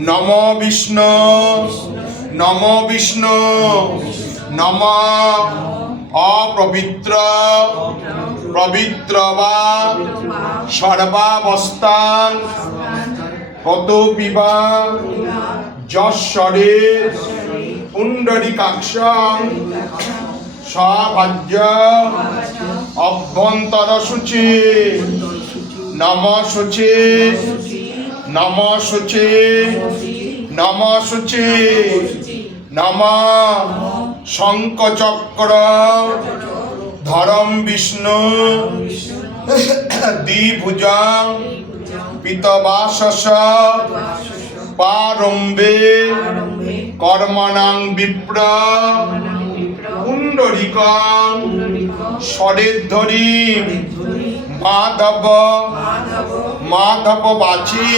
নমো বিষ্ণু নমো বিষ্ণু নমঃ অপবিত্র পবিত্র বা সর্বাবস্থান কতপিবা যশ্বরে পুণ্ডরীকাক্ষং স্বভাজ্য অভ্যন্তর শুচি নম শুচি নম শুচি নম শুচি নম শঙ্খচক্র ধরম বিষ্ণু দ্বিভুজং পিতবাসস প্রারম্ভে কর্মণাং বিপ্র পুণ্ডরীকং স্বরেদ্ধরি মাধব মাধব বাচি